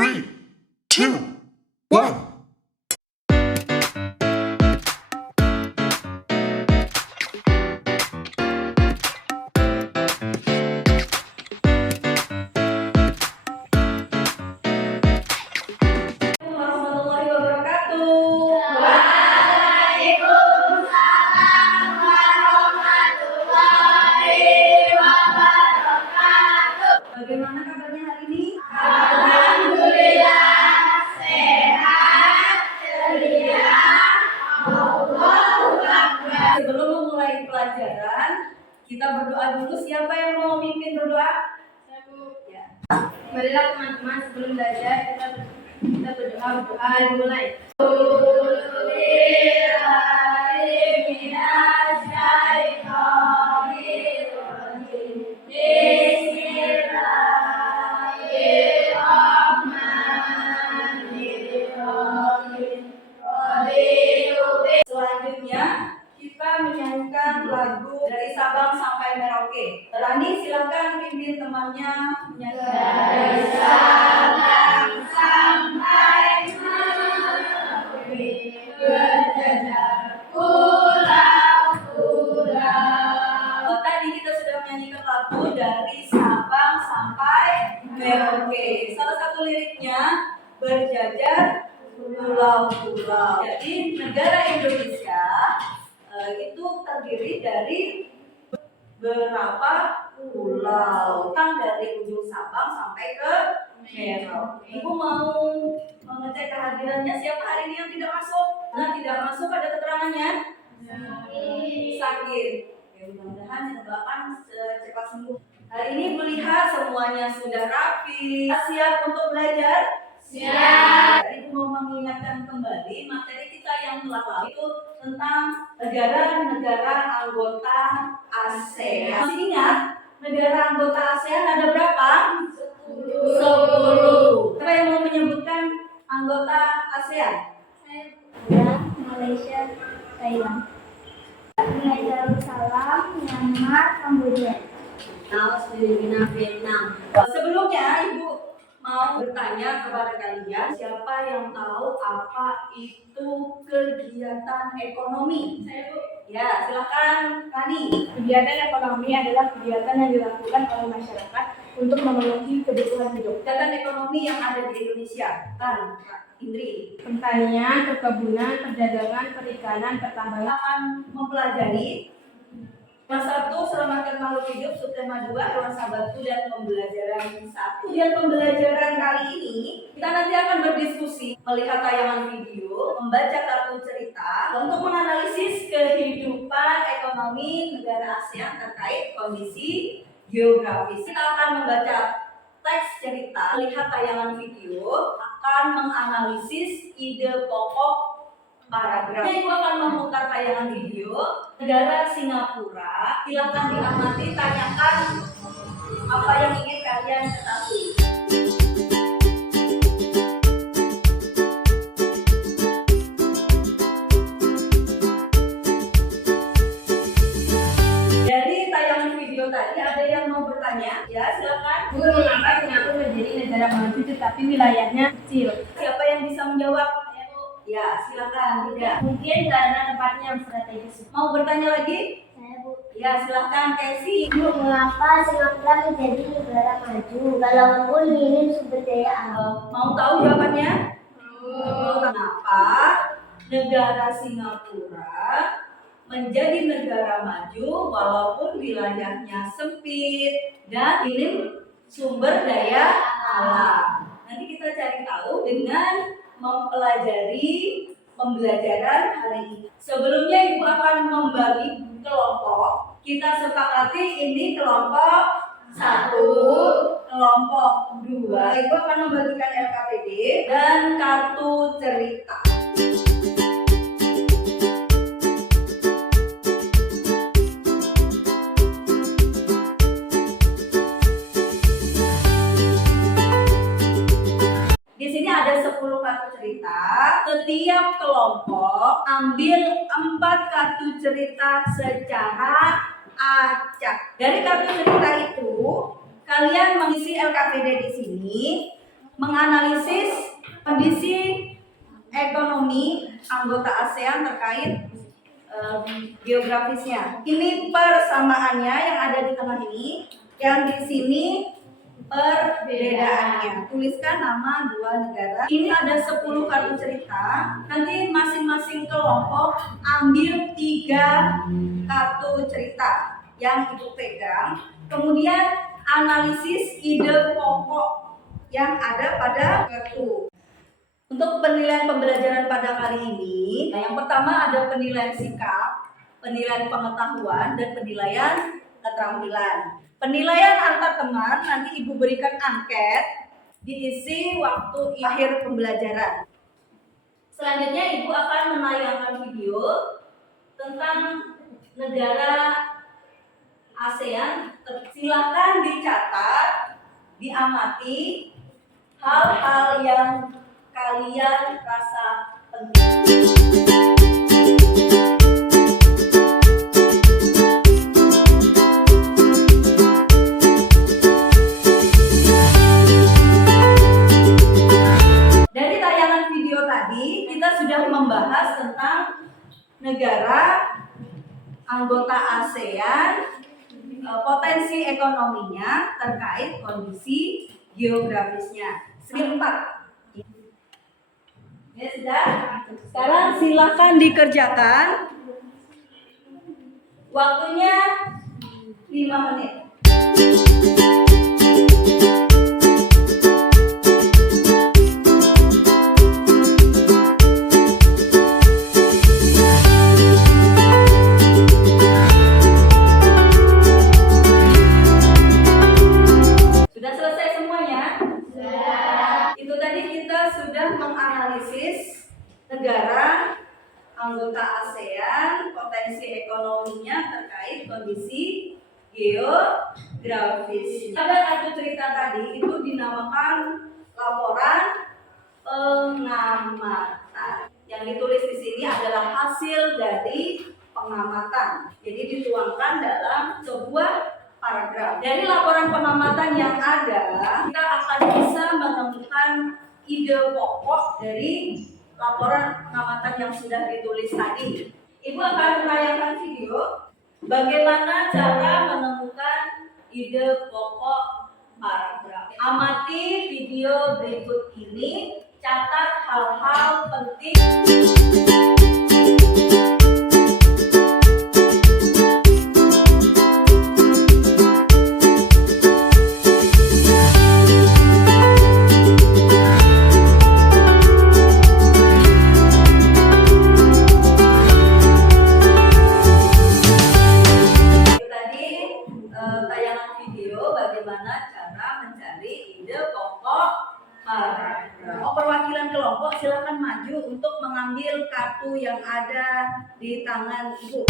3, 2, 1. Warahmatullahi wabarakatuh. Waalaikumsalam warahmatullahi wabarakatuh. Bagaimana kabarnya hari ini? Alhamdulillah sehat, ceria. Allahu Akbar. Sebelum memulai pelajaran, kita berdoa dulu. Siapa yang mau memimpin berdoa? Ya. Marilah teman-teman sebelum belajar kita berdoa dimulai. Selanjutnya kita menyanyikan lagu dari Sabang sampai Merauke. Rani silakan pimpin temannya menyanyikan. Dari Sabang sampai Merauke berjajar pulau-pulau. Tadi kita sudah menyanyikan lagu dari Sabang sampai Merauke. Salah satu liriknya berjajar pulau-pulau. Jadi negara Indonesia itu terdiri dari berapa pulau? Kan dari ujung Sabang sampai ke Merauke. Ibu mau mengecek kehadirannya siapa hari ini yang tidak masuk? Nah, tidak masuk ada keterangannya? Sakit. Ya, mudah-mudahan yang doakan cepat sembuh. Hari ini melihat semuanya sudah rapi. Siap untuk belajar? Siap. Ibu mau mengingatkan kembali materi kita yang telah lalu itu tentang negara-negara anggota ASEAN. Masih ingat negara anggota ASEAN ada berapa? 10. Siapa yang mau menyebutkan anggota ASEAN? Ada Malaysia, Thailand, Brunei Darussalam, Myanmar, Kamboja, Laos, Filipina, Vietnam. Sebelumnya Ibu mau bertanya kepada kalian siapa yang tahu apa itu kegiatan ekonomi? Ya, silakan Rani. Kegiatan ekonomi adalah kegiatan yang dilakukan oleh masyarakat untuk memenuhi kebutuhan hidup. Kegiatan ekonomi yang ada di Indonesia. Kan, Kak Indri. Pertanian, perkebunan, perdagangan, perikanan, pertambangan. Akan mempelajari kelas 1 selamatkan makhluk hidup, subtema 2 hewan sahabatku dan pembelajaran 1. Dan pembelajaran kali ini kita nanti akan berdiskusi, melihat tayangan video, membaca kartu cerita untuk menganalisis kehidupan ekonomi negara ASEAN terkait kondisi geografis. Kita akan membaca teks cerita, melihat tayangan video, akan menganalisis ide pokok paragraf. Ibu akan memutar tayangan video negara Singapura. Silakan diamati, tanyakan apa yang ingin kalian ketahui. Dari tayangan video tadi ada yang mau bertanya? Ya, silakan. Bu, mengapa Singapura menjadi negara maju tetapi wilayahnya kecil? Siapa yang bisa menjawab? Ya, silakan. Tidak. Mungkin karena tempatnya yang strategis. Mau bertanya lagi? Saya, Bu. Ya, silakan Casey. Bu, mengapa Singapura menjadi negara maju walaupun minim sumber daya alam? Mau tahu jawabannya? Kenapa negara Singapura menjadi negara maju walaupun wilayahnya sempit dan minim sumber daya alam? Nanti kita cari tahu dengan mempelajari pembelajaran hari ini. Sebelumnya Ibu akan membagi kelompok. Kita sepakati ini kelompok 1, kelompok 2. Ibu akan membagikan LKPD dan kartu cerita. Di sini ada 10 kartu cerita. Setiap kelompok ambil 4 kartu cerita secara acak. Dari kartu cerita itu, kalian mengisi LKPD di sini, menganalisis kondisi ekonomi anggota ASEAN terkait geografisnya. Ini persamaannya yang ada di tengah ini, yang di sini perbedaannya. Tuliskan nama dua negara. Ini ada 10 kartu cerita. Nanti masing-masing kelompok ambil 3 kartu cerita yang Ibu pegang. Kemudian analisis ide pokok yang ada pada kartu. Untuk penilaian pembelajaran pada kali ini, yang pertama ada penilaian sikap, penilaian pengetahuan, dan penilaian keterampilan. Penilaian antar teman nanti Ibu berikan angket diisi waktu akhir pembelajaran. Selanjutnya Ibu akan menayangkan video tentang negara ASEAN. Silakan dicatat, diamati hal-hal yang kalian rasa penting. Dari tayangan video tadi kita sudah membahas tentang negara anggota ASEAN, potensi ekonominya terkait kondisi geografisnya. Segi 4. Ya sudah. Sekarang silakan dikerjakan. Waktunya 5 menit. Sudah selesai semuanya? Sudah. Itu tadi kita sudah menganalisis negara anggota ASEAN, potensi ekonominya terkait kondisi geografis. Pada kartu cerita tadi itu dinamakan laporan pengamatan. Yang ditulis di sini adalah hasil dari pengamatan. Jadi dituangkan dalam sebuah paragraf. Dari laporan pengamatan yang ada, kita akan bisa menemukan ide pokok dari laporan pengamatan yang sudah ditulis tadi. Ibu akan menayangkan video bagaimana cara menemukan ide pokok paragraf. Amati video berikut ini, catat hal-hal penting. Perwakilan kelompok silakan maju untuk mengambil kartu yang ada di tangan Ibu.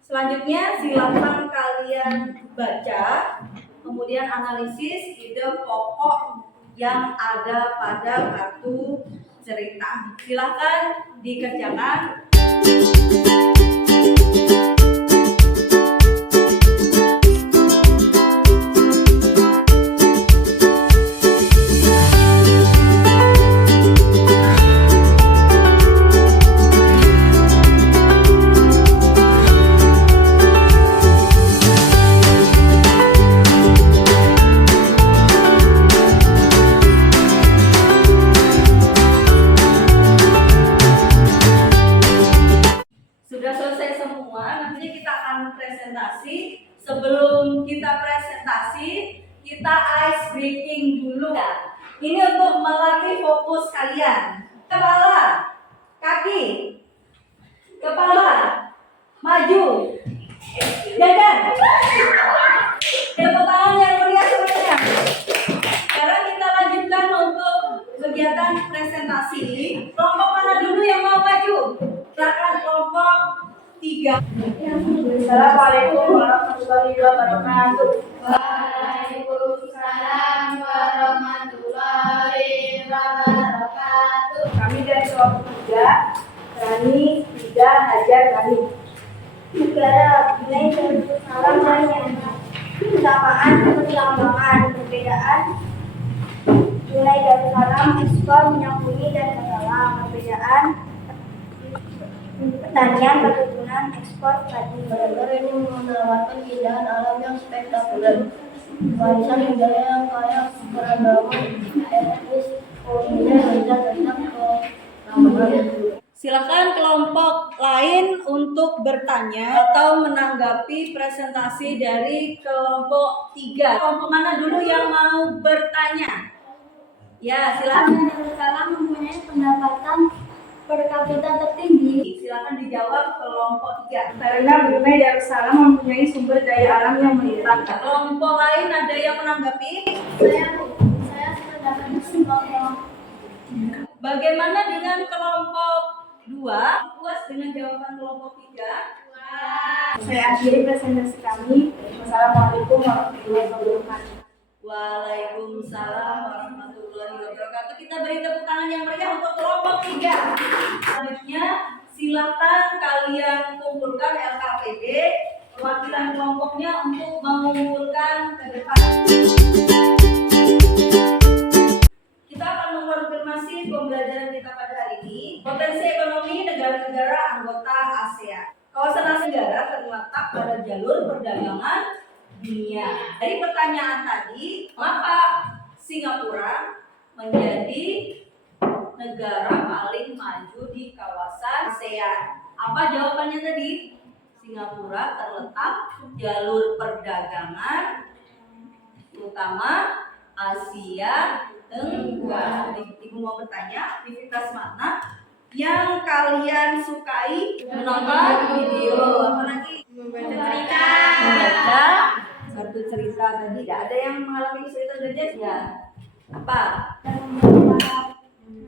Selanjutnya silakan kalian baca, kemudian analisis ide pokok yang ada pada kartu cerita. Silakan dikerjakan. Sebelum kita presentasi, kita ice breaking dulu ya. Ini untuk melatih fokus kalian. Kepala, kaki, kepala, maju, dadan. Tepuk tangan yang meriah semuanya. Sekarang kita lanjutkan untuk kegiatan presentasi. Kelompok mana dulu yang mau maju? Silakan kelompok 3. Assalamualaikum warahmatullahi wabarakatuh. Waalaikumsalam warahmatullahi wabarakatuh. Kami dari kelompok 3, Rani, Tiga, Hajar, Rani. Negara Brunei Darussalam menyatakan kesamaan pertambangan perbedaan Brunei Darussalam ekspor minyak bumi dan bawang, perbedaan pertanian perkebunan ekspor padi. Negara ini menawarkan keindahan alam yang spektakuler, warisan budaya yang kaya keragaman etnis, kuliner dan tentang keramahan. Silakan kelompok lain untuk bertanya atau menanggapi presentasi dari kelompok 3. Kelompok mana dulu yang mau bertanya? Ya, silakan. Darussalam mempunyai pendapatan per kapita tertinggi. Silakan dijawab kelompok 3. Karena Brunei Darussalam mempunyai sumber daya alam yang melimpah. Kelompok lain ada yang menanggapi? Saya sependapat dengan Bagaimana dengan kelompok 2? Puas dengan jawaban kelompok 3? Saya akhiri presentasi kami. Wassalamualaikum warahmatullahi wabarakatuh. Waalaikumsalam warahmatullahi wabarakatuh. Kita beri tepuk tangan yang meriah untuk kelompok 3. Selanjutnya, silakan kalian kumpulkan LKPD perwakilan kelompoknya untuk mengumpulkan ke depan. Kita akan mengkonfirmasi pembelajaran kita pada hari ini. Potensi ekonomi negara-negara anggota ASEAN. Kawasan ASEAN negara terletak pada jalur perdagangan dunia. Dari pertanyaan tadi, mengapa Singapura menjadi negara paling maju di kawasan ASEAN? Apa jawabannya tadi? Singapura terletak jalur perdagangan terutama Asia Tenggara. Ibu mau bertanya, aktivitas mana yang kalian sukai? Menonton video, apalagi membaca satu cerita tadi. Tidak ada yang mengalami kesulitan belajar ya? Apa?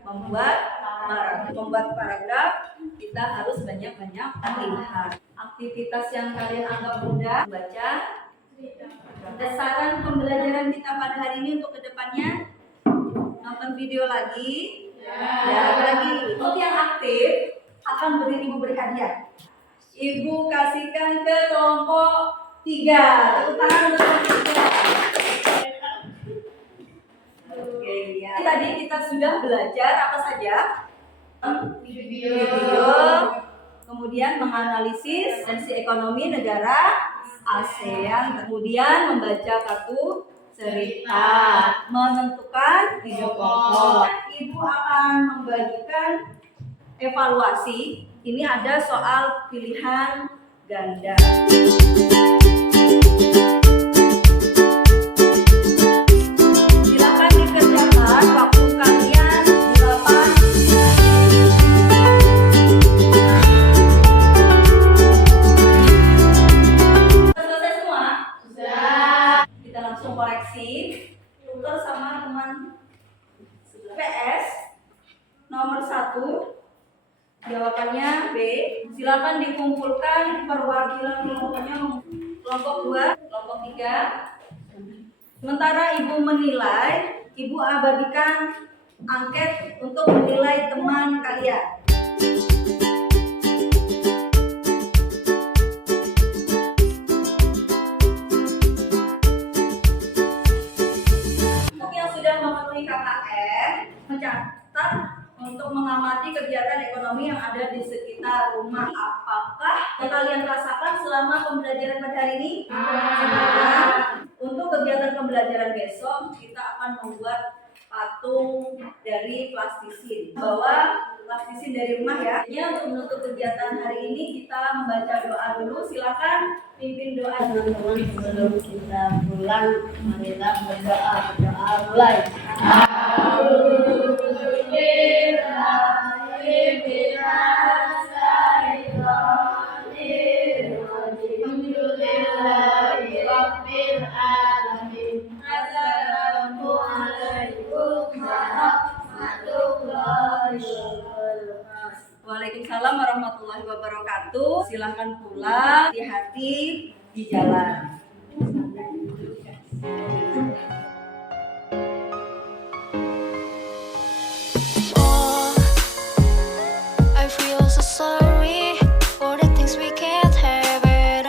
Membuat paragraf. Kita harus banyak-banyak latihan. Aktivitas yang kalian anggap mudah, baca. Ada saran pembelajaran kita pada hari ini untuk kedepannya? Nonton video lagi. Ya, lagi. Untuk yang aktif akan ibu beri hadiah. Ibu kasihkan ke kelompok 3. Tepuk tangan untuk kelompok 3. Oke, ya. Tadi kita sudah belajar apa saja? Video. Kemudian menganalisis potensi ekonomi negara ASEAN. Kemudian membaca kartu cerita, menentukan ide pokok. Ibu akan membagikan evaluasi. Ini ada soal pilihan ganda. Silakan dikerjakan waktu kalian 8. Selesai semua? Sudah. Kita langsung koreksi. Tutor sama teman PS nomor 1. Jawabannya B. Silakan dikumpulkan perwakilan kelompoknya. Kelompok 2, kelompok 3. Sementara ibu menilai, ibu abadikan angket untuk menilai teman kalian. Untuk yang sudah memenuhi KKN, mencatat untuk mengamati kegiatan ekonomi yang ada di sekitar rumah. Apakah yang kalian rasakan selama pembelajaran pada hari ini? Untuk kegiatan pembelajaran besok, kita akan membuat patung dari plastisin. Bawa plastisin dari rumah ya. Untuk menutup kegiatan hari ini, kita membaca doa dulu. Silakan pimpin doa. Teman-teman, sebelum kita pulang, marilah berdoa. Berdoa mulai. Waalaikumsalam warahmatullahi wabarakatuh. Silahkan pulang, hati-hati di jalan.